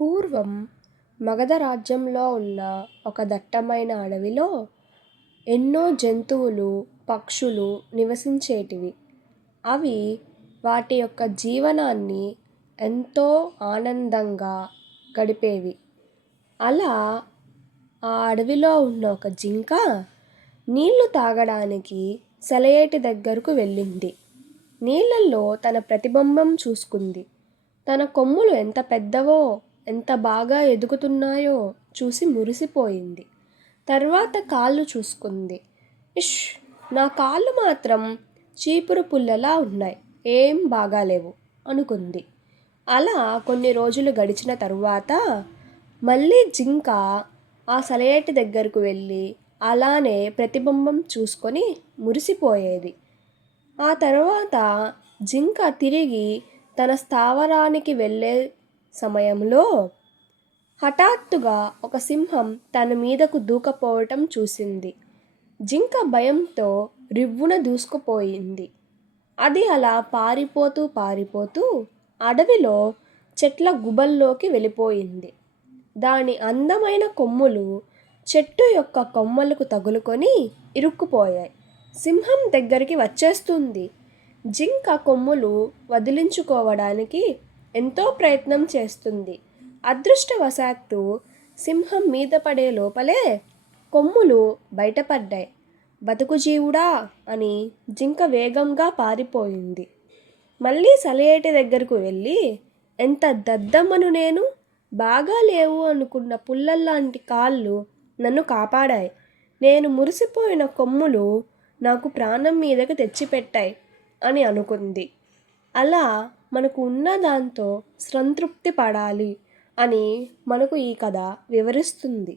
పూర్వం మగధ రాజ్యంలో ఉన్న ఒక దట్టమైన అడవిలో ఎన్నో జంతువులు పక్షులు నివసించేటివి. అవి వాటి యొక్క జీవనాన్ని ఎంతో ఆనందంగా గడిపేవి. అలా ఆ అడవిలో ఉన్న ఒక జింక నీళ్ళు తాగడానికి సెలయేటి దగ్గరకు వెళ్ళింది. నీళ్ళల్లో తన ప్రతిబింబం చూసుకుంది. తన కొమ్ములు ఎంత పెద్దవో ఎంత బాగా ఎదుగుతున్నాయో చూసి మురిసిపోయింది. తర్వాత కాళ్ళు చూసుకుంది. ఇష్ నా కాళ్ళు మాత్రం చీపురు పుల్లలా ఉన్నాయి. ఏం బాగాలేవు అనుకుంది. అలా కొన్ని రోజులు గడిచిన తరువాత మళ్ళీ జింక ఆ సలయేటి దగ్గరకు వెళ్ళి అలానే ప్రతిబింబం చూసుకొని మురిసిపోయేది. ఆ తర్వాత జింక తిరిగి తన స్థావరానికి వెళ్ళే సమయంలో హఠాత్తుగా ఒక సింహం తన మీదకు దూకపోవటం చూసింది. జింక భయంతో రివ్వున దూసుకుపోయింది. అది అలా పారిపోతూ పారిపోతూ అడవిలో చెట్ల గుబల్లోకి వెళ్ళిపోయింది. దాని అందమైన కొమ్ములు చెట్టు యొక్క కొమ్మలకు తగులుకొని ఇరుక్కుపోయాయి. సింహం దగ్గరికి వచ్చేస్తుంది. జింక కొమ్ములు వదిలించుకోవడానికి ఎంతో ప్రయత్నం చేస్తుంది. అదృష్టవశాత్తు సింహం మీద పడే లోపలే కొమ్ములు బయటపడ్డాయి. బతుకు జీవుడా అని జింక వేగంగా పారిపోయింది. మళ్ళీ సలయేటి దగ్గరకు వెళ్ళి ఎంత దద్దమ్మను నేను? బాగా లేవు అనుకున్న పుల్లల్లాంటి కాళ్ళు నన్ను కాపాడాయి. నేను మురిసిపోయిన కొమ్ములు నాకు ప్రాణం మీదకి తెచ్చిపెట్టాయి అని అనుకుంది. అలా మనకు ఉన్న దాంతో సంతృప్తి పడాలి అని మనకు ఈ కథ వివరిస్తుంది.